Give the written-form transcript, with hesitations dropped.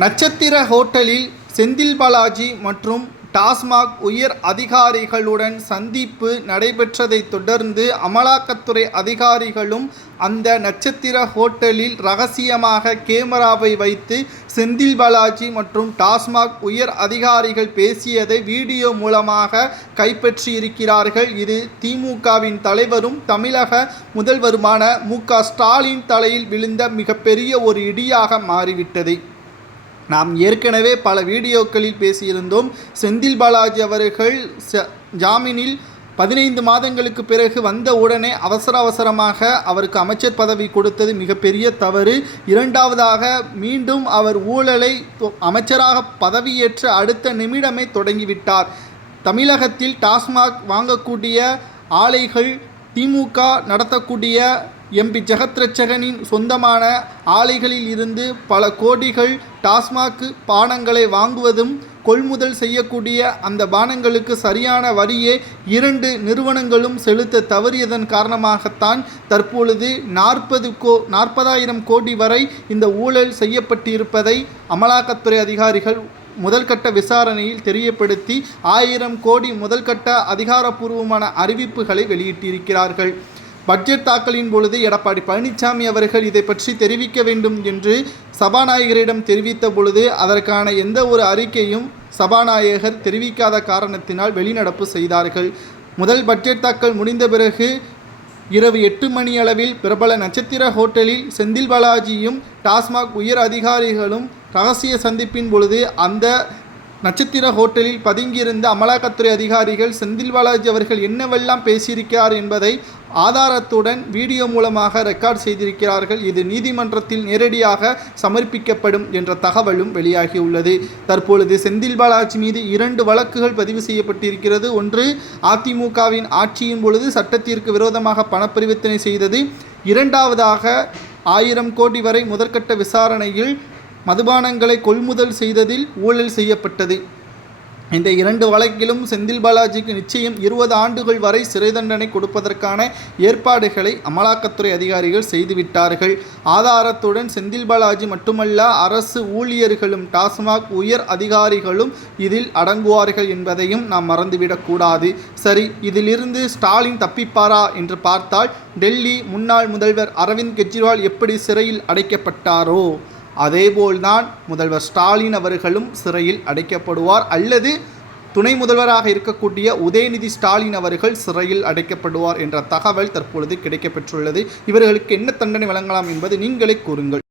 நட்சத்திர ஹோட்டலில் செந்தில் பாலாஜி மற்றும் டாஸ்மாக் உயர் அதிகாரிகளுடன் சந்திப்பு நடைபெற்றதைத் தொடர்ந்து அமலாக்கத்துறை அதிகாரிகளும் அந்த நட்சத்திர ஹோட்டலில் ரகசியமாக கேமராவை வைத்து செந்தில் பாலாஜி மற்றும் டாஸ்மாக் உயர் அதிகாரிகள் பேசியதை வீடியோ மூலமாக கைப்பற்றியிருக்கிறார்கள். இது திமுகவின் தலைவரும் தமிழக முதல்வருமான மு.க.ஸ்டாலின் தலையில் விழுந்த மிகப்பெரிய ஒரு இடியாக மாறிவிட்டது. நாம் ஏற்கனவே பல வீடியோக்களில் பேசியிருந்தோம். செந்தில் பாலாஜி அவர்கள் ஜாமீனில் 15 மாதங்களுக்கு பிறகு வந்த உடனே அவசரமாக அவருக்கு அமைச்சர் பதவி கொடுத்தது மிகப்பெரிய தவறு. இரண்டாவதாக மீண்டும் அவர் ஊழலை அமைச்சராக பதவியேற்ற அடுத்த நிமிடமே தொடங்கிவிட்டார். தமிழகத்தில் டாஸ்மாக் வாங்கக்கூடிய ஆலைகள் திமுக நடத்தக்கூடிய எம்பி ஜெகத்ரட்சகனின் சொந்தமான ஆலைகளில் இருந்து பல கோடிகள் டாஸ்மாக் பானங்களை வாங்குவதும் கொள்முதல் செய்யக்கூடிய அந்த பானங்களுக்கு சரியான வரியை 2 நிறுவனங்களும் செலுத்த தவறியதன் காரணமாகத்தான் தற்பொழுது 40,000 கோடி வரை இந்த ஊழல் செய்யப்பட்டிருப்பதை அமலாக்கத்துறை அதிகாரிகள் முதல்கட்ட விசாரணையில் தெரியப்படுத்தி 1000 கோடி முதல்கட்ட அதிகாரப்பூர்வமான அறிவிப்புகளை வெளியிட்டிருக்கிறார்கள். பட்ஜெட் தாக்கலின் பொழுது எடப்பாடி பழனிசாமி அவர்கள் இதை பற்றி தெரிவிக்க வேண்டும் என்று சபாநாயகரிடம் தெரிவித்த பொழுது அதற்கான எந்த ஒரு அறிக்கையும் சபாநாயகர் தெரிவிக்காத காரணத்தினால் வெளிநடப்பு செய்தார்கள். முதல் பட்ஜெட் தாக்கல் முடிந்த பிறகு இரவு 8 மணி அளவில் பிரபல நட்சத்திர ஹோட்டலில் செந்தில் பாலாஜியும் டாஸ்மாக் உயர் அதிகாரிகளும் ரகசிய சந்திப்பின் பொழுது அந்த நட்சத்திர ஹோட்டலில் பதுங்கியிருந்த அமலாக்கத்துறை அதிகாரிகள் செந்தில் பாலாஜி அவர்கள் என்னவெல்லாம் பேசியிருக்கிறார் என்பதை ஆதாரத்துடன் வீடியோ மூலமாக ரெக்கார்ட் செய்திருக்கிறார்கள். இது நீதிமன்றத்தில் நேரடியாக சமர்ப்பிக்கப்படும் என்ற தகவலும் வெளியாகியுள்ளது. தற்பொழுது செந்தில் பாலாஜி மீது 2 வழக்குகள் பதிவு செய்யப்பட்டிருக்கிறது. ஒன்று, அதிமுகவின் ஆட்சியின் பொழுது சட்டத்திற்கு விரோதமாக பணப்பரிவர்த்தனை செய்தது. இரண்டாவதாக 1000 கோடி வரை முதற்கட்ட விசாரணையில் மதுபானங்களை கொள்முதல் செய்ததில் ஊழல் செய்யப்பட்டது. இந்த 2 வழக்கிலும் செந்தில் பாலாஜிக்கு நிச்சயம் 20 ஆண்டுகள் வரை சிறை தண்டனை கொடுப்பதற்கான ஏற்பாடுகளை அமலாக்கத்துறை அதிகாரிகள் செய்துவிட்டார்கள். ஆதாரத்துடன் செந்தில் பாலாஜி மட்டுமல்ல, அரசு ஊழியர்களும் டாஸ்மாக் உயர் அதிகாரிகளும் இதில் அடங்குவார்கள் என்பதையும் நாம் மறந்துவிடக்கூடாது. சரி, இதிலிருந்து ஸ்டாலின் தப்பிப்பாரா என்று பார்த்தால், டெல்லி முன்னாள் முதல்வர் அரவிந்த் கெஜ்ரிவால் எப்படி சிறையில் அடைக்கப்பட்டாரோ அதேபோல்தான் முதல்வர் ஸ்டாலின் அவர்களும் சிறையில் அடைக்கப்படுவார், அல்லது துணை முதல்வராக இருக்கக்கூடிய உதயநிதி ஸ்டாலின் அவர்கள் சிறையில் அடைக்கப்படுவார் என்ற தகவல் தற்பொழுது கிடைக்கப்பெற்றுள்ளது. இவர்களுக்கு என்ன தண்டனை வழங்கலாம் என்பது நீங்களே கூறுங்கள்.